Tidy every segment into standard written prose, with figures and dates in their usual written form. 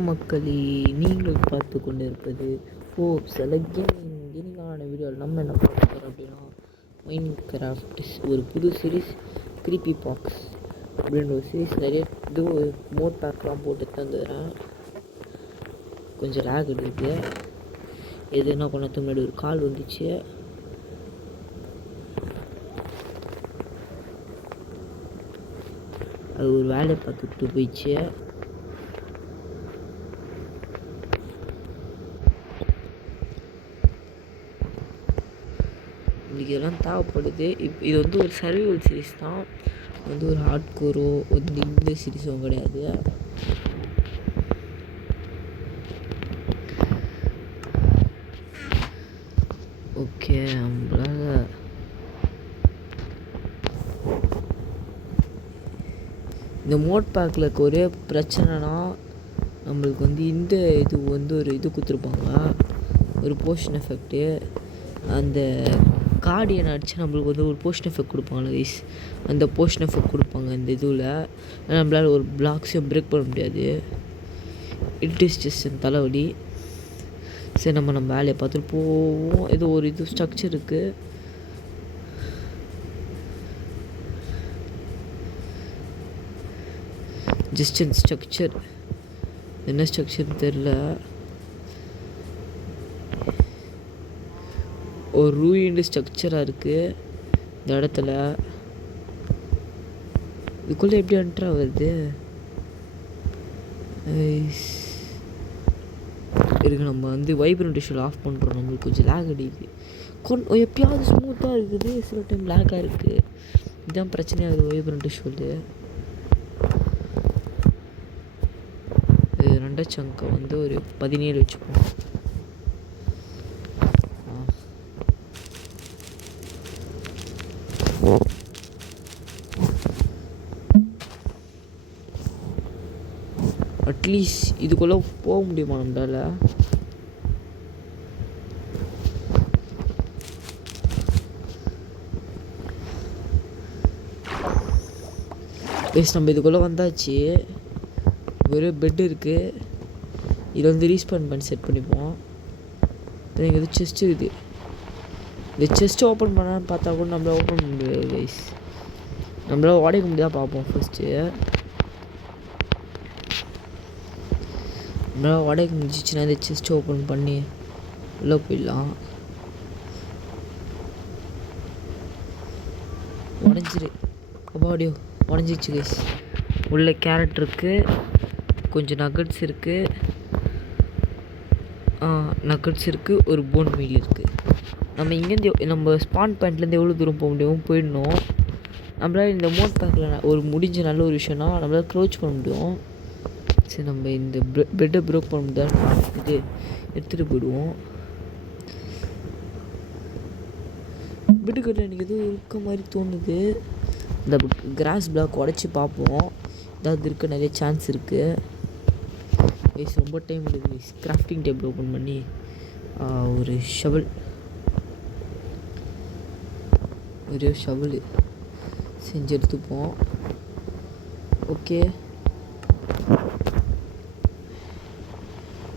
மக்களே, நீங்கள் பார்த்து கொண்டு இருப்பது ஃபோர்ப்ஸ் கேமிங்கான வீடியோவில் நம்ம என்ன பார்க்க போகிறோம் அப்படின்னா மைன்கிராஃப்ட் ஒரு புது சீரீஸ் கிரீப்பி பாக்ஸ் அப்படின்ற ஒரு சீரீஸ் நிறைய இது மோட் பேக்லாம் போட்டு தந்துடுறேன். கொஞ்சம் லேக் எடுக்குது. எது என்ன பண்ணதுக்கு முன்னாடி ஒரு கால் வந்துச்சு. அது ஒரு வேலையை பார்த்துட்டு போயிடுச்சு. இன்றைக்கி இதெல்லாம் தேவைப்படுது. இது வந்து ஒரு சர்வைவல் சீரீஸ் தான், வந்து ஒரு ஹார்ட் கோரோ வந்து இந்த சீரீஸும் கிடையாது. ஓகே, நம்மளால் இந்த மோட் பேக்கில் இருக்க ஒரே பிரச்சனைனா நம்மளுக்கு வந்து இந்த இது வந்து ஒரு இது கொடுத்துருப்பாங்க, ஒரு போஷன் எஃபெக்ட்டு. அந்த கார்டியன் அடித்து நம்மளுக்கு வந்து ஒரு போஷன் எஃபெக்ட் கொடுப்பாங்க கைஸ். அந்த போஷன் எஃபெக்ட் கொடுப்பாங்க இந்த இதில். நம்மளால் ஒரு பிளாக்ஸையும் பிரேக் பண்ண முடியாது. இட் இஸ் ஜஸ்ட் என் தலைவலி. சரி, நம்ம வேலையை பார்த்துட்டு போவோம். ஏதோ ஒரு இது ஸ்ட்ரக்சர் இருக்குது. ஜஸ்ட் என் ஸ்ட்ரக்சர் என்ன ஸ்ட்ரக்சர்னு தெரில. ஒரு ரூயின்டு ஸ்ட்ரக்சராக இருக்குது இந்த இடத்துல. இதுக்குள்ளே எப்படி என்ட்ரா வருது இருக்கு. நம்ம வந்து வைப்ரண்ட் விஷுவல் ஆஃப் பண்ணுறோம். நம்மளுக்கு கொஞ்சம் லேக் அடிக்குது. எப்பயாவது ஸ்மூத்தாக இருக்குது, சில டைம் லேக்காக இருக்குது. இதுதான் பிரச்சனையாகுது வைப்ரண்ட் விஷுவலு. இது ரெண்டாம் சங்கை வந்து ஒரு 17 வச்சுப்போம். அட்லீஸ்ட் இதுக்குள்ளே போக முடியுமா நம்மளால்? நம்ம இதுக்குள்ளே வந்தாச்சு. ஒரு பெட் இருக்குது. இது வந்து ரீஸ்பான் பண்ணி செட் பண்ணிப்போம். இப்போ இங்கே எது செஸ்ட் இருக்குது. இந்த செஸ்ட்டு ஓப்பன் பண்ணான்னு பார்த்தா கூட நம்மளால் ஓப்பன் பண்ண முடியாது கைஸ். நம்மளால் உடைக்க முடியாத பார்ப்போம். ஃபஸ்ட்டு நம்மளால் உடைக்க முடிஞ்சிச்சுன்னா இந்த செஸ்ட்டு ஓப்பன் பண்ணி உள்ளே போயிடலாம். உடஞ்சிரு அப்பாடியோ, உடஞ்சிச்சு கைஸ். உள்ள கேரட் இருக்குது, கொஞ்சம் நகட்ஸ் இருக்குது, ஒரு போன் மீல் இருக்குது. நம்ம இங்கேருந்து நம்ம ஸ்பான் பாயிண்ட்லேருந்து எவ்வளோ தூரம் போக முடியும் போயிடணும். நம்மளால் இந்த மோட் பேக்கில் ஒரு முடிஞ்ச நல்ல ஒரு விஷயம்னா நம்மளால் க்ளோச் பண்ண முடியும். சரி, நம்ம இந்த பெட்டை ப்ரோக் பண்ண முடியாது பார்த்துட்டு எடுத்துகிட்டு போயிடுவோம். பெட்டுக்கிட்ட எனக்கு எதுவும் இருக்க மாதிரி தோணுது. இந்த கிராஸ் பிளாக் உடச்சி பார்ப்போம். ஏதாவது இருக்க நிறைய சான்ஸ் இருக்குது. கைஸ் ரொம்ப டைம் இருக்குது. கிராஃப்டிங் டேபிள் ஓப்பன் பண்ணி ஒரு ஷவல் செஞ்சு எடுத்துப்போம். ஓகே,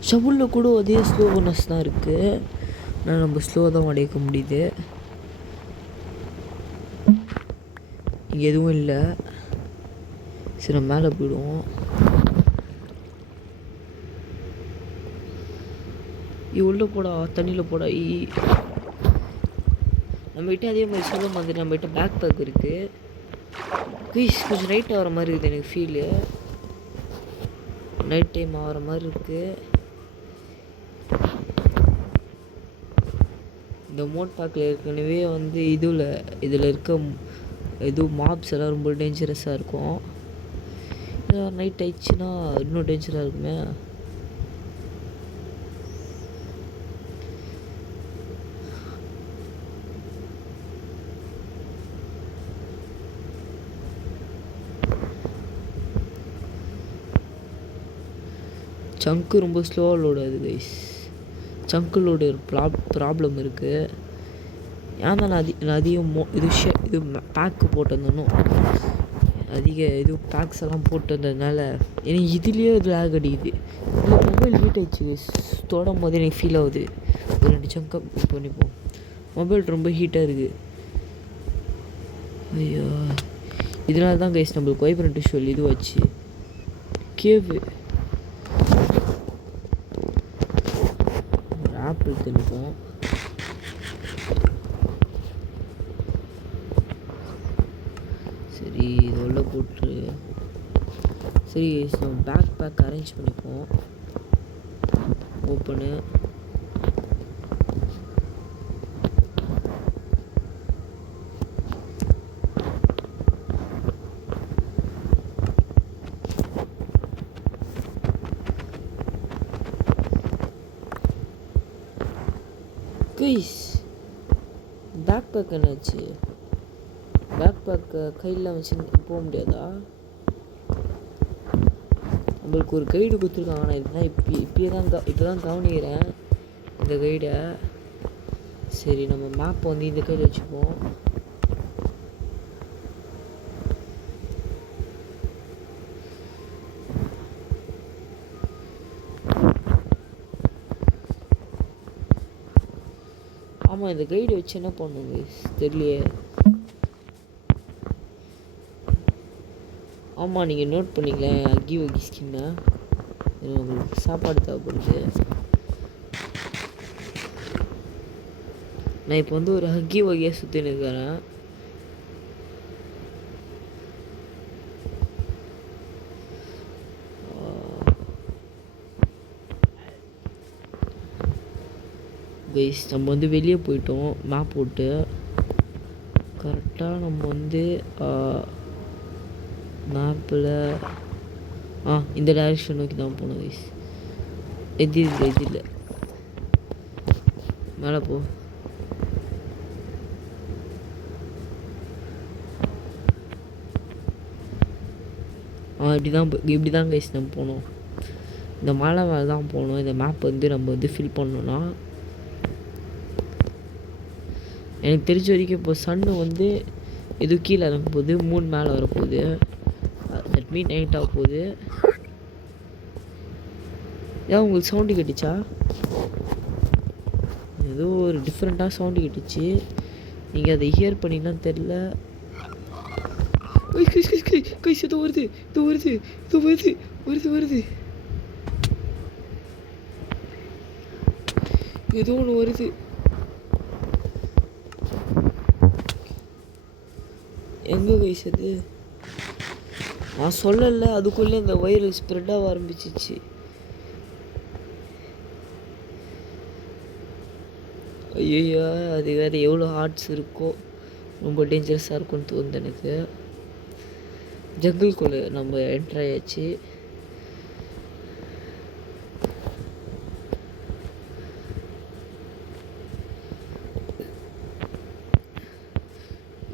ஷவலில் கூட அதே ஸ்லோனஸ் தான் இருக்குது. ஆனால் நம்ம ஸ்லோ தான் உடைக்க முடியுது. இங்கே எதுவும் இல்லை. சரி, நம்ம மேலே போயிடுவோம். உள்ளே போடா, தண்ணியில் போடா. நம்மகிட்ட அதே மாதிரி சொல்ல மாதிரி நம்மகிட்ட பேக் பேக் இருக்குது. ப்ளீஸ் கொஞ்சம் நைட் ஆகிற மாதிரி இருக்குது. எனக்கு ஃபீலு நைட் டைம் ஆகிற மாதிரி இருக்குது. இந்த மோட் பேக்கில் ஏற்கனவே வந்து இதில் இருக்க மாப்ஸ் எல்லாம் ரொம்ப டேஞ்சரஸாக இருக்கும். நைட் ஆயிடுச்சுன்னா இன்னும் டேஞ்சராக இருக்குமே. சங்க்கு ரொம்ப ஸ்லோவாக லோடு ஆகுது கைஸ். சங்க்கு லோடு ப்ராப்ளம் இருக்குது. ஏன்னா நான் அதிகம் இது பேக்கு போட்டிருந்தோம். அதிக இது பேக்ஸ் எல்லாம் போட்டு வந்ததுனால எனக்கு இதுலேயே லேக் அடிக்குது. இல்லை மொபைல் ஹீட் ஆகிடுச்சு, தொடும் போது எனக்கு ஃபீல் ஆகுது. ஒரு 2 சங்கம் பண்ணிப்போம். மொபைல் ரொம்ப ஹீட்டாக இருக்குது. ஐயோ, இதனால தான் கைஸ் நம்மளுக்கு வைப்ரண்ட் விஷுவல் இது வச்சு கேவு ஆப்பிள் தின்னுப்போம். சரி, இது உள்ள போட்டு சரி நம்ம பேக் அரேஞ்ச் பண்ணிப்போம். Open guys. பேக் என்னாச்சு? பேக் கையில் வச்சு போக முடியாதா? நம்மளுக்கு ஒரு கைடு கொடுத்துருக்காங்க. ஆனால் இதுதான் இப்போ தான் கவனிக்கிறேன் இந்த கைடை. சரி, நம்ம மேப்பை வந்து இந்த கையில் வச்சுப்போம். ஆமாம், இந்த கைடு வச்சு என்ன பண்ணுங்க தெரியலையே. ஆமாம், நீங்கள் நோட் பண்ணிங்களேன் அக்கி வகி ஸ்கின்னை. உங்களுக்கு சாப்பாடு தேவைப்படுது. நான் இப்போ வந்து ஒரு ஹக்கி வகையாக சுற்றின்னு இருக்கிறேன். கைஸ், நம்ம வந்து வெளியே போயிட்டோம் மேப் போட்டு. கரெக்டாக நம்ம வந்து மேப்பில் இந்த டைரெக்ஷன் நோக்கி தான் போகணும் கைஸ். இது இல்லை மேலே போ. இப்படி தான் கைஸ் நம்ம போகணும். இந்த மலை மேலே தான் போகணும். இந்த மேப் வந்து நம்ம வந்து ஃபில் பண்ணோன்னா எனக்கு தெரிஞ்ச வரைக்கும் இப்போ சன்னு வந்து எதுவும் கீழே இறங்க போகுது, மூணு மேலே வரப்போகுது. தட் மீன் நைட் ஆக போகுது. ஏன் உங்களுக்கு சவுண்டு கேட்டுச்சா? ஏதோ ஒரு டிஃப்ரெண்ட்டாக சவுண்டு கேட்டுச்சு. நீங்கள் அதை ஹியர் பண்ணிங்கன்னா தெரில. கைஸ் ஏதோ வருது. ஏதோ ஒன்று வருது. எங்கே கைஸ் அது? நான் சொல்லலை, அதுக்குள்ளே இந்த வைரஸ் ஸ்ப்ரெட் ஆக ஆரம்பிச்சிச்சு. ஐயோ, அது வேறு எவ்வளோ ஹார்ட்ஸ் இருக்கோ, ரொம்ப டேஞ்சரஸாக இருக்கும்னு தோணுது எனக்கு. ஜங்கிள்குள்ளே நம்ம என்ட்ரு ஆயாச்சு.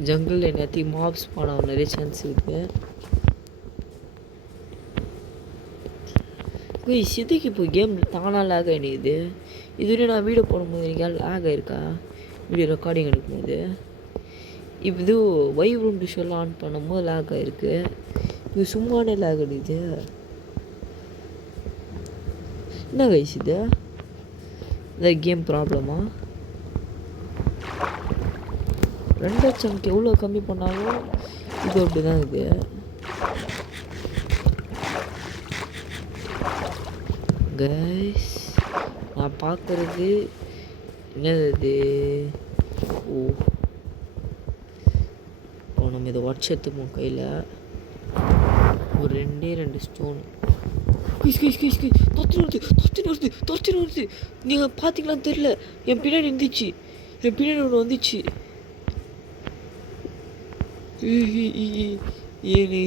ஜங்கிள் எல்லாத்தையும் மாப்ஸ் பண்ண நிறைய சான்ஸ் இருக்குது. இதுக்கு இப்போ கேம் தானாக லேக் ஆகிடுது. இதுவரையும் நான் வீடியோ போடும்போது எனக்கு லேக் ஆகிருக்கா? வீடியோ ரெக்கார்டிங் எடுக்கும்போது இது வைப்ரண்ட் விஷுவல் ஆன் பண்ணும்போது லேக் ஆகிருக்கு. இது சும்மானே லேக் அடிக்குது. என்ன கைஸ் இது? இந்த கேம் ப்ராப்ளமா? 2 சங்க் எவ்வளோ கம்மி பண்ணாலும் இது அப்படி தான் இருக்குது. கைஸ், நான் பார்க்குறது என்னது? இப்போ நம்ம இதை உடச்சி எடுத்துப்போம் கையில். ஒரு 2 ஸ்டோன். தொத்தின்னு வருது. நீங்கள் பார்த்தீங்களான்னு தெரில, என் பின்னாடி ஒன்று வந்துச்சு.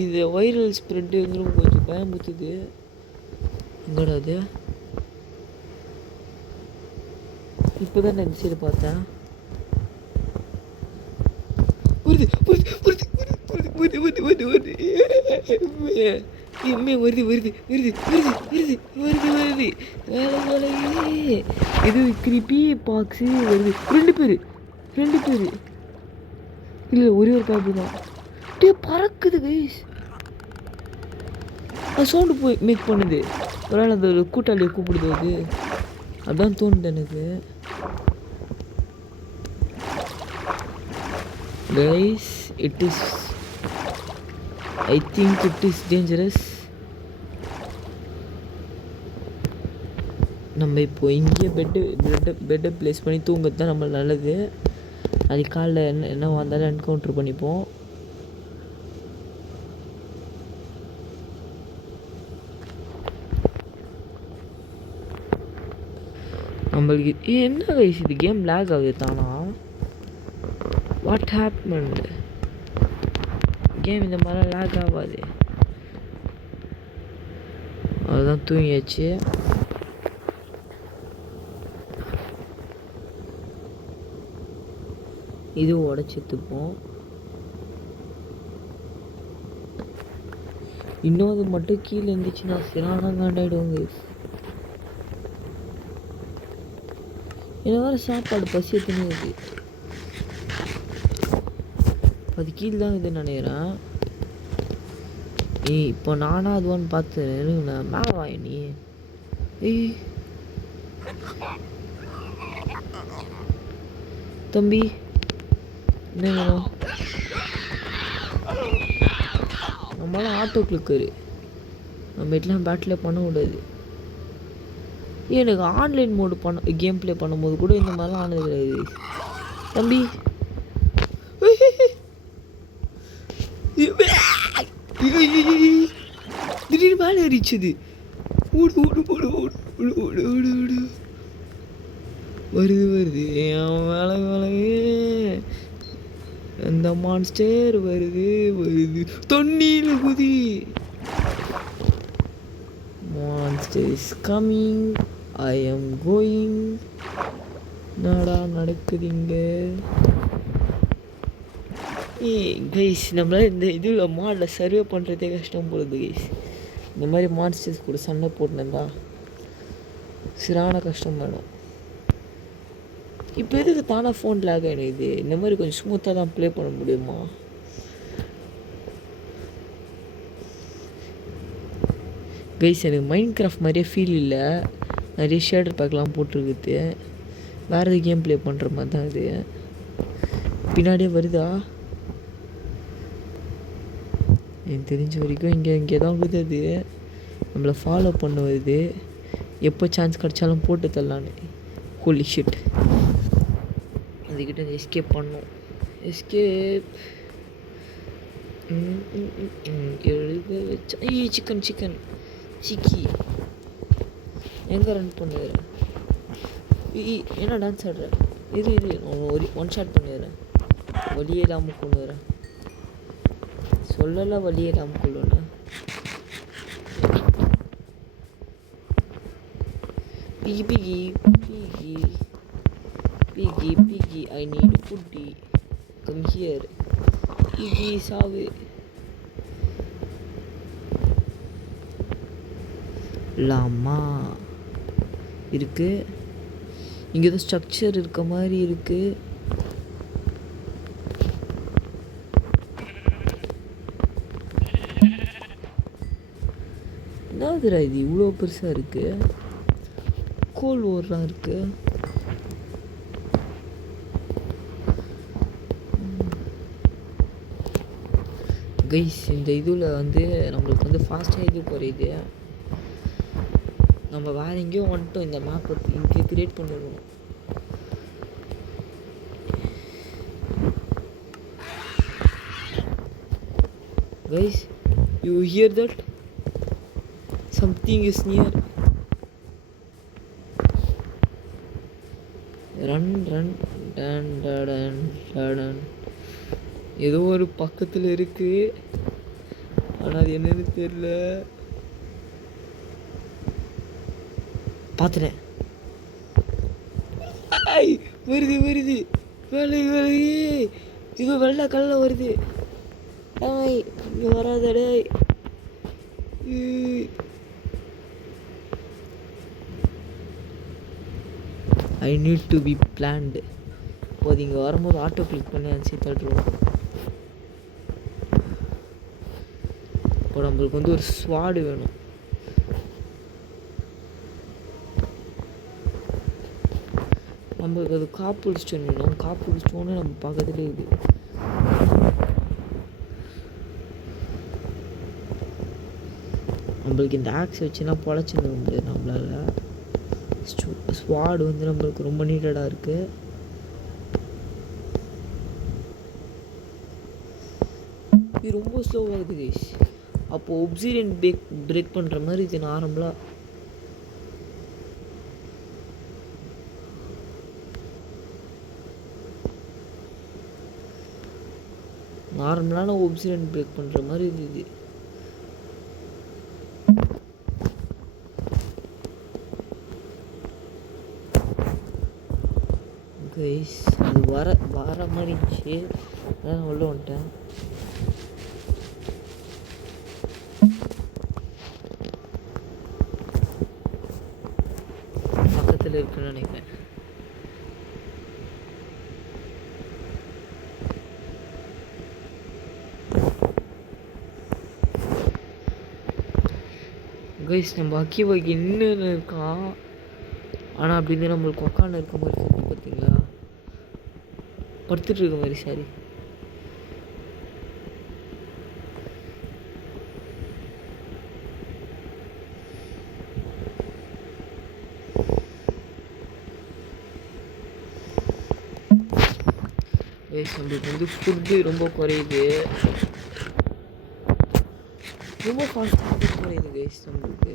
இந்த வைரல் ஸ்ப்ரெட்டுங்கிற கொஞ்சம் பயமுத்துது. எங்கடா அது? இப்போ தான் நான் இந்த சைடு பார்த்தேன். வருது. இது கிரிப்பி பாக்ஸு வருது. 2 பேர் இல்லை, ஒரே ஒரு பேப்பர் தான். பறக்குது கைஸ். அது சவுண்டு போய் மேக் பண்ணுது. ஒரு வேளை அந்த கூட்டாளியை கூப்பிடுது அது. அதுதான் தோணுது எனக்கு. Guys I think it is dangerous. நம்ம இப்போ இங்கே பெட்டை ப்ளேஸ் பண்ணி தூங்கிறது தான் நம்ம நல்லது. அது காலைல என்ன வந்தாலும் என்கவுண்டர் பண்ணிப்போம். நம்மளுக்கு என்ன கைஸ் இது கேம் லேக் ஆகுது தானா? What happened? கேம் இந்த மாதிரிலாம் லேக் ஆகாது. அதுதான் தூங்கியாச்சு. இது உடச்சித்துப்போம். இன்னும் அது மட்டும் கீழே இருந்துச்சுன்னா சிறான காண்டாயிடுவாங்க. என்ன வேறு சாப்பாடு பசி எத்தனை அது கீழே தான் இதுன்னு நினைக்கிறேன். இப்போ நானா அதுவான்னு பார்த்து நான் மேலே வாங்க நீ. தம்பி என்ன வேணும்? நம்மளாம் ஆட்டோ கிளிக்கரு. நம்ம எல்லாம் பேட்டில் பண்ண கூடாது. எனக்கு ஆன்லைன் மோடு கேம் ப்ளே பண்ணும்போது கூட இந்த மாதிரிலாம் ஆனது கிடையாது தம்பி. திடீர்னு மேலே ஏறிச்சுது. ஓடு ஓடு ஓடு ஓடு ஓடு ஓடு ஓடு ஓடு. வருது மேலே அந்த மான்ஸ்டர் வருது தண்ணீர் குதி. Monster is coming. I am going. நாடா நடக்குதுங்க. கைஸ் நம்மளால் இந்த இதில் மாடில் சர்வே பண்ணுறதே கஷ்டம் போடுது கைஸ். இந்த மாதிரி மான்ஸ்டர்ஸ் கூட சண்டை போட்டுனேன்டா சிறான கஷ்டம் வேணும். இப்போ எதுக்கு தானே ஃபோன் லேக் ஆகிடும்? இது இந்த மாதிரி கொஞ்சம் ஸ்மூத்தாக தான் ப்ளே பண்ண முடியுமா? கைஸ் எனக்கு மைண்ட் கிராஃப்ட் மாதிரியே ஃபீல் இல்லை. நிறைய ஷேடர் பேக்லாம் போட்டிருக்குது. வேறு எது கேம் ப்ளே பண்ணுற மாதிரி தான் இது. பின்னாடியே வருதா? எனக்கு தெரிஞ்ச வரைக்கும் இங்கே தான் வருது. அது நம்மளை ஃபாலோ பண்ண வருது. எப்போ சான்ஸ் கிடச்சாலும் போட்டு தரலான்னு. Holy shit. அதுக்கிட்ட எஸ்கேப் பண்ணோம். எஸ்கேப் எழுத வச்சா சிக்கன் சிக்கி எங்கே ரன் பண்ணுறேன்? என்ன டான்ஸ் ஆடுறேன்? இது ஒரு ஒன் ஷாட் பண்ணிடுறேன். வழியே இல்லாமல் கொண்டு வரேன். சொல்லலாம் வழியே இல்லாமல் கொள்ளுவேண்ணா. Piggy I need foodie come here. Piggy சாவு. லாமா இருக்கு. இங்கே ஏதோ ஸ்ட்ரக்சர் இருக்க மாதிரி இருக்கு. என்னதுடா இது இவ்வளோ பெருசாக இருக்கு? கோல் ஓர்லாம் இருக்கு. கைஸ் இந்த இதில் நம்மளுக்கு ஃபாஸ்ட்டாக இது குறையுது. நம்ம வேறு எங்கேயோ வந்துட்டோம். இந்த மேப்பை இங்கே கிரியேட் பண்ணிடுவோம். Guys you hear that something is near. Run done done done. ஏதோ ஒரு பக்கத்தில் இருக்கு. ஆனால் அது என்னன்னு தெரியல. பார்த்துட்டேன். வருது வேலை இது வெள்ளை கல்ல வருது. இங்கே வராதடே. I need to be planned. இப்போது இங்கே வரும்போது ஆட்டோ கிளிக் பண்ணி அனுப்பிச்சு தட்டுருவோம். இப்போ நம்மளுக்கு வந்து ஒரு ஸ்வாடு வேணும். நம்மளுக்கு அது காப்புல் ஸ்டோன் வேணும். காப்புல் ஸ்டோனு நம்ம பக்கத்துலேயே இது. நம்மளுக்கு இந்த ஆக்ஸ் வச்சுன்னா பொழைச்சிருந்த முடியாது நம்மளால். ஸ்வாடு வந்து நம்மளுக்கு ரொம்ப நீட்டடாக இருக்குது. இது ரொம்ப ஸ்லோவாக இருக்குது. அப்போது ஒப்சிடியன் பிரேக் பண்ணுற மாதிரி இது நார்மலான ஒப்சிடியன் பிரேக் பண்ணுற மாதிரி இது. கைஸ் அது வர மாதிரி இருந்துச்சு, அதான் உள்ள வந்துட்டேன். பக்கத்தில் இருக்குன்னு நினைக்கிறேன். கைஸ் நம்ம அக்கி வகி இன்னும் இருக்கான். ஆனால் அப்படின்னு நம்மளுக்கு உக்காந்து இருக்க மாதிரி சொல்லி பார்த்தீங்களா, படுத்துட்டு இருக்க மாதிரி. சாரி, நம்மளுக்கு வந்து ஃபுட்டு ரொம்ப குறையுது, ரொம்ப ஃபாஸ்ட்டாக குறையுது கைஸ் நம்மளுக்கு.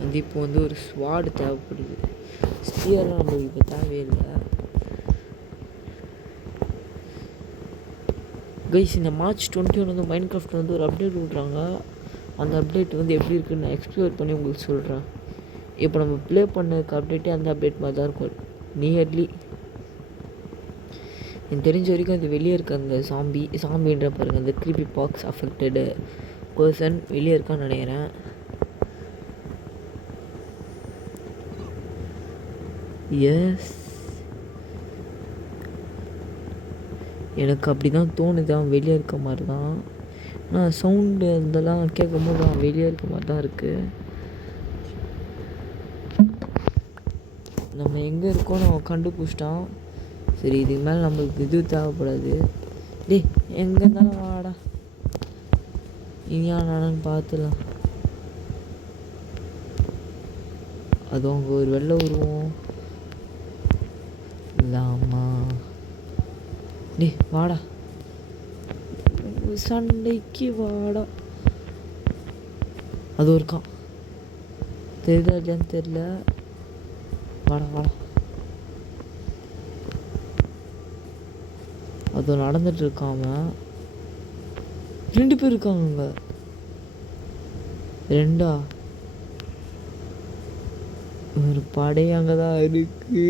வந்து இப்போ வந்து ஒரு ஸ்வாடு தேவைப்படுது. ஸ்டியர்லாம் நம்மளுக்கு இப்போ தேவையில்லை கைஸ். இந்த மார்ச் 21 வந்து மைன்கிராஃப்ட் வந்து ஒரு அப்டேட் விட்றாங்க. அந்த அப்டேட் வந்து எப்படி இருக்குன்னு நான் எக்ஸ்ப்ளோர் பண்ணி உங்களுக்கு சொல்கிறேன். இப்போ நம்ம ப்ளே பண்ணதுக்கு அப்டேட்டே அந்த அப்டேட் மாதிரி தான் இருக்கும் நியர்லி. எனக்கு தெரிஞ்ச வரைக்கும் அது வெளியே இருக்க அந்த சாம்பின்ற பாருங்கள், அந்த க்ரீப்பி பாக்ஸ் அஃபெக்டடு பர்சன் வெளியே இருக்கான்னு நினைக்கிறேன். எஸ், எனக்கு அப்படி தான் தோணுது. அவன் வெளியே இருக்க மாதிரி தான். ஆனால் சவுண்டு இதெல்லாம் கேட்கும் போது அவன் வெளியே இருக்க மாதிரி தான் இருக்குது. நம்ம எங்கே இருக்கோன்னு அவன் கண்டுபிடிச்சிட்டான். சரி, இதுக்கு மேலே நம்மளுக்கு இது தேவைப்படாது. டேய், எங்கே இருந்தாலும் வாடா, இனியா நானு பார்த்துலாம். அதுவும் அங்கே ஒரு வெள்ளை உருவம் இல்லாமா. டேய் வாடா, சண்டைக்கு வாடா. அது இருக்கான், தெரியுதா இல்லையான்னு தெரில. வாடா. அது நடந்துட்டு இருக்காம 2 பேர் இருக்காங்க அங்கே. 2 ஒரு படை அங்கே தான் இருக்கு.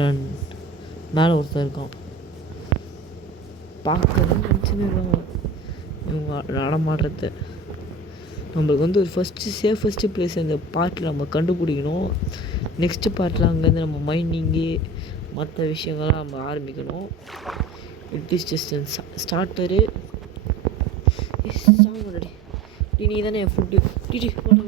ரன் மேலே ஒருத்தர் இருக்கான். பார்க்கறது நினச்சின்னு இருக்காங்க இவங்க நடமாடுறது. நம்மளுக்கு வந்து ஒரு சேஃபஸ்ட்டு பிளேஸ் இந்த பார்ட்டில் நம்ம கண்டுபிடிக்கணும். நெக்ஸ்ட்டு பார்ட்டில் அங்கேருந்து நம்ம மைனிங்கு மற்ற விஷயங்கள்லாம் நம்ம ஆரம்பிக்கணும். It is just starter. சாங்கடி நீ தானே என் ஃபுட்டு. டிடி வாடா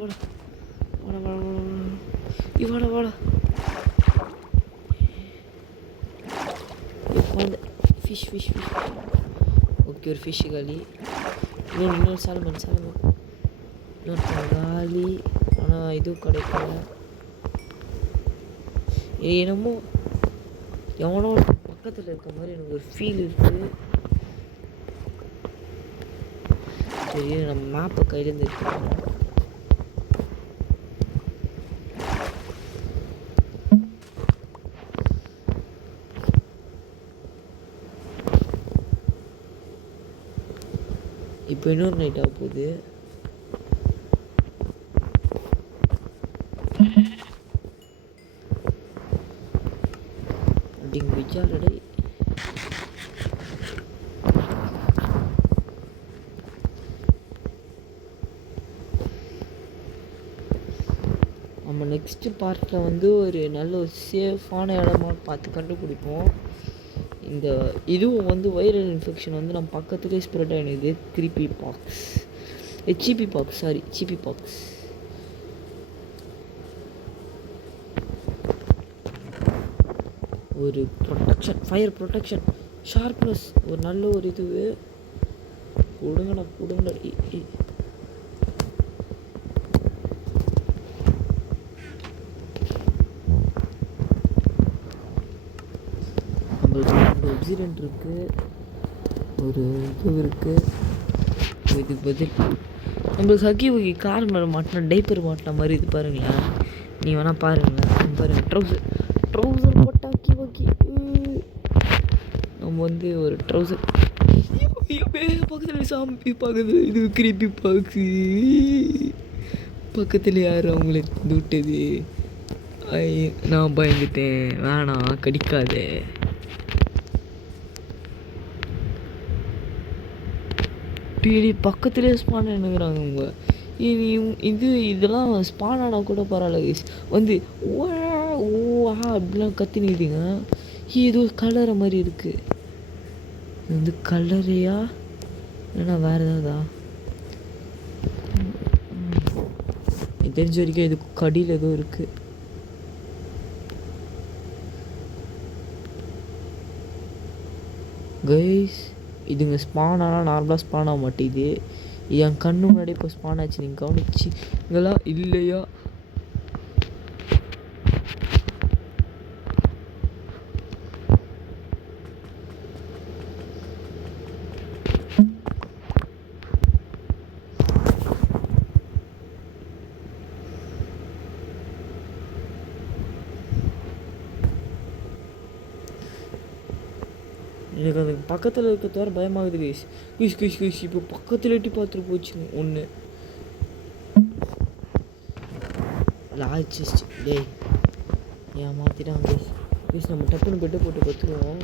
ஃபிஷ். ஓகே, ஒரு ஃபிஷ் காலி. இன்னொரு சாலமன் இன்னொரு காலி. ஆனால் இதுவும் கிடைக்கல. என்னமோ எவனோ பக்கத்தில் இருக்க மாதிரி எனக்கு ஒரு ஃபீல் இருக்குது. சரி, நம்ம மேப்பை கையிலேருந்து எடுத்துக்கலாம். இப்போ இன்னொரு நைட் ஆக போகுது. அப்படிங்க விசாரடை. நம்ம நெக்ஸ்ட்டு பார்ட்டில் வந்து ஒரு நல்ல ஒரு சேஃபான இடமா பார்த்து கண்டுபிடிப்போம். இந்த இதுவும் வந்து வைரல் இன்ஃபெக்ஷன் வந்து நம்ம பக்கத்துலேயே ஸ்ப்ரெட் ஆகிடுது. Creepy box, cheapy box, sorry cheapy box. ஒரு ப்ரொடெக்ஷன், ஃபயர் ப்ரொடெக்ஷன், ஷார்ப்னஸ், ஒரு நல்ல ஒரு இது கொடுங்கடா. நம்மளுக்கு ஒப்சிடென்ட் இருக்குது, ஒரு இது இருக்குது. இதுக்கு பதில் நம்மளுக்கு ஹக்கி வகி கார் மேலே மாட்டினா டைப்பர் மாட்டின மாதிரி இது பாருங்களேன். நீ வேணால் பாருங்களேன். பாருங்கள் ட்ரௌசர் போட்ட ஹக்கி வகி. நம்ம வந்து ஒரு ட்ரௌசர் பக்கத்தில் சாம்பி பக்கத்தில் இது கிரீப்பி பாக்ஸு பக்கத்தில் யார் அவங்கள விட்டது. நான் பயந்துட்டேன். வேணாம், கடிக்காதே. டீடி பக்கத்துலேயே ஸ்பான் என்னங்கிறாங்க அவங்க. இதெல்லாம் ஸ்பான் ஆனால் கூட பரவாயில்ல. வந்து அப்படிலாம் கத்தினிடுங்க. ஏதோ கலரை மாதிரி இருக்குது. இது வந்து கலரையா இல்லைன்னா வேறு ஏதாவதா? தெரிஞ்ச வரைக்கும் இது கடியில் ஏதோ இருக்குது. கைஸ், இதுங்க ஸ்பான் ஆனால் நார்மலாக ஸ்பான் ஆக மாட்டேங்குது. என் கண்ணு முன்னாடி இப்போ ஸ்பான் ஆச்சு. நீங்கள் கவனிச்சிங்களா இல்லையா? எனக்கு அந்த பக்கத்தில் இருக்க தவிர பயமாகுது கைஸ். கைஸ் இப்போ பக்கத்தில் எட்டி பார்த்துட்டு போச்சுங்க ஒன்று. லாஸ்ட் டேய் ஏன் மாற்றிட்டாங்க கைஸ். நம்ம டக்குன்னு பெட்டை போட்டு பத்துருவோம்.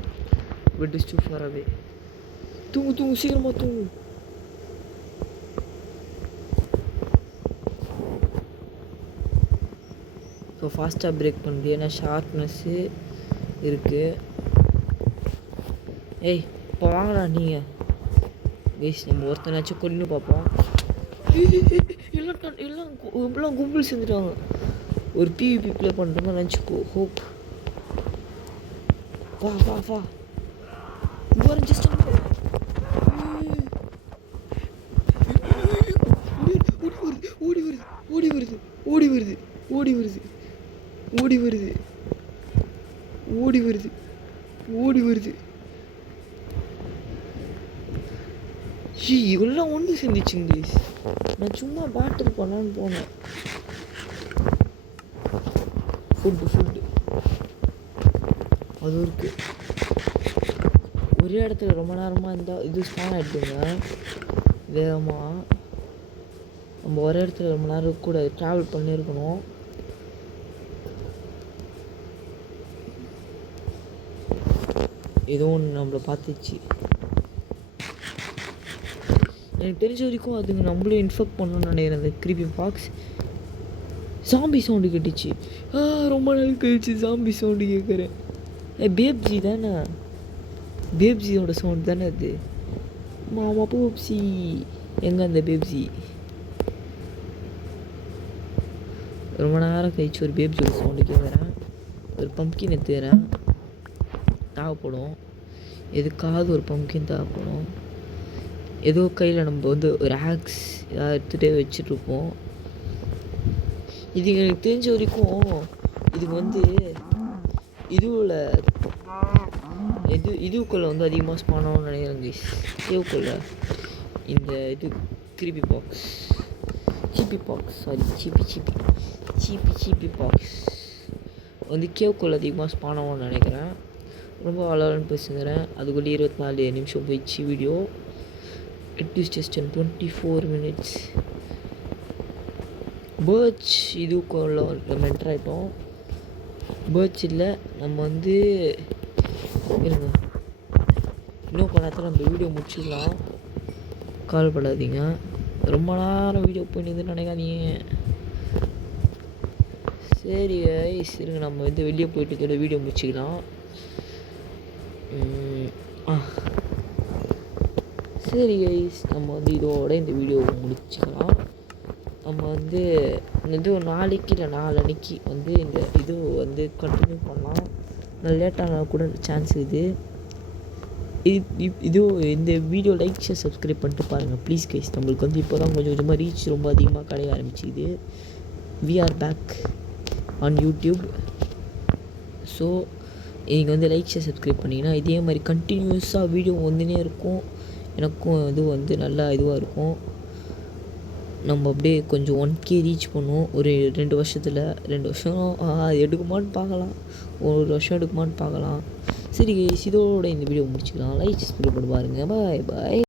Bed is too far away. தூங்கு சீக்கிரமாக தூங்கு. ஸோ ஃபாஸ்ட்டாக பிரேக் பண்ணுது, ஏன்னா ஷார்ப்னஸ்ஸு இருக்குது. ஏய் இப்போ வாங்கடா நீங்கள். கைஸ் நம்ம ஒருத்தனாச்சும் கொண்டு பார்ப்போம். எல்லாம் கும்பல் சேர்ந்துட்டாங்க. ஒரு பிவிபி ப்ளே பண்ணுறோமா நினச்சிக்கோ. ஹோப் வா ஜஸ்ட் ஓடி வருது. இவெல்லாம் ஒன்று சேர்ந்துச்சுங்க. நான் சும்மா பேட்டில் பண்ணான்னு போனேன். ஃபுட்டு அது இருக்குது. ஒரே இடத்துல ரொம்ப நேரமாக இருந்தால் இது ஸ்பான் ஆகிடுங்க வேகமாக. நம்ம ஒரே இடத்துல ரொம்ப நேரம் கூட ட்ராவல் பண்ணியிருக்கணும். ஏதோ ஒன்று நம்மளை பார்த்துச்சு. எனக்கு தெரிஞ்ச வரைக்கும் அதுங்க நம்மளும் இன்ஃபெக்ட் பண்ணணும்னு நினைக்கிறேன். அந்த க்ரீப்பி பாக்ஸ் ஜாம்பி சவுண்டு கேட்டுச்சு. ரொம்ப நாள் கழிச்சு ஜாம்பி சவுண்டு கேட்குறேன். பேப்ஜி தானே, பேப்ஜியோட சவுண்ட் தானே அது. மாமா பூப்சி எங்கே அந்த பேப்ஜி? ரொம்ப நேரம் கழிச்சு ஒரு பேப்ஜியோட சவுண்டு கேட்குறேன். ஒரு பம்ப்கின் எடுத்துக்கிறேன். தேவைப்படும் எதுக்காவது ஒரு பம்ப்கின் தேவைப்படும். ஏதோ கையில் நம்ம வந்து ஒரு ஆக்ஸ் ஏதாவது எடுத்துகிட்டே வச்சுட்ருப்போம். இது எனக்கு தெரிஞ்ச வரைக்கும் இதுக்கு வந்து இதுக்குள்ளே வந்து அதிகமாக ஸ்பான் ஆகும்னு நினைக்கிறேன் கைஸ். கேவுக்குள்ளே இந்த இது க்ரீப்பி பாக்ஸ் சீப்பி பாக்ஸ் வந்து கேவுக்குள்ளே அதிகமாக ஸ்பான் ஆகும்னு நினைக்கிறேன். ரொம்ப அழகான பேசுங்கிறேன். அதுக்குள்ளே 24 நிமிஷம் போயிடுச்சு video. It is just in 24 minutes. பேர்ச் இதுக்குள்ள நம்ம என்டர் ஆகிட்டோம். பேர்ச் இல்லை, நம்ம வந்து இருங்க இன்னும் கொஞ்ச நேரத்தில் நம்ம வீடியோ முடிச்சிடலாம். கால் பண்ணாதீங்க. ரொம்ப நேரம் வீடியோ பண்ணிதுன்னு நினைக்காதீங்க. சரி இருங்க நம்ம வந்து வெளியே போயிட்டு இதோட வீடியோ முடிச்சிக்கலாம். சரி கைஸ், நம்ம வந்து இதோட இந்த வீடியோவை முடிச்சுக்கலாம். நம்ம வந்து இது நாளைக்கு இல்லை நாளன்னைக்கு வந்து இந்த இது வந்து கண்டினியூ பண்ணலாம். லேட்டான கூட சான்ஸ் இது இந்த வீடியோ லைக் ஷேர் சப்ஸ்கிரைப் பண்ணிட்டு பாருங்கள் ப்ளீஸ் கைஸ். நம்மளுக்கு வந்து இப்போ தான் கொஞ்சம் கொஞ்சமாக ரீச் ரொம்ப அதிகமாக கிடைய ஆரம்பிச்சிது. We are back on YouTube. So நீங்கள் வந்து லைக் ஷேர் சப்ஸ்கிரைப் பண்ணிங்கன்னா இதே மாதிரி கண்டினியூஸாக வீடியோ வந்துனே இருக்கும். எனக்கும் இது வந்து நல்லா இதுவாக இருக்கும். நம்ம அப்படியே கொஞ்சம் 1K ரீச் பண்ணுவோம் ஒரு 2 வருஷத்தில். 2 வருஷம் எடுக்குமான்னு பார்க்கலாம், 1 வருஷம் எடுக்குமான்னு பார்க்கலாம். சரி கைஸ், இதோட இந்த வீடியோ முடிச்சுக்கலாம். லைக் சப்ஸ்கிரைப் பண்ணி பாருங்கள். பாய் பாய்.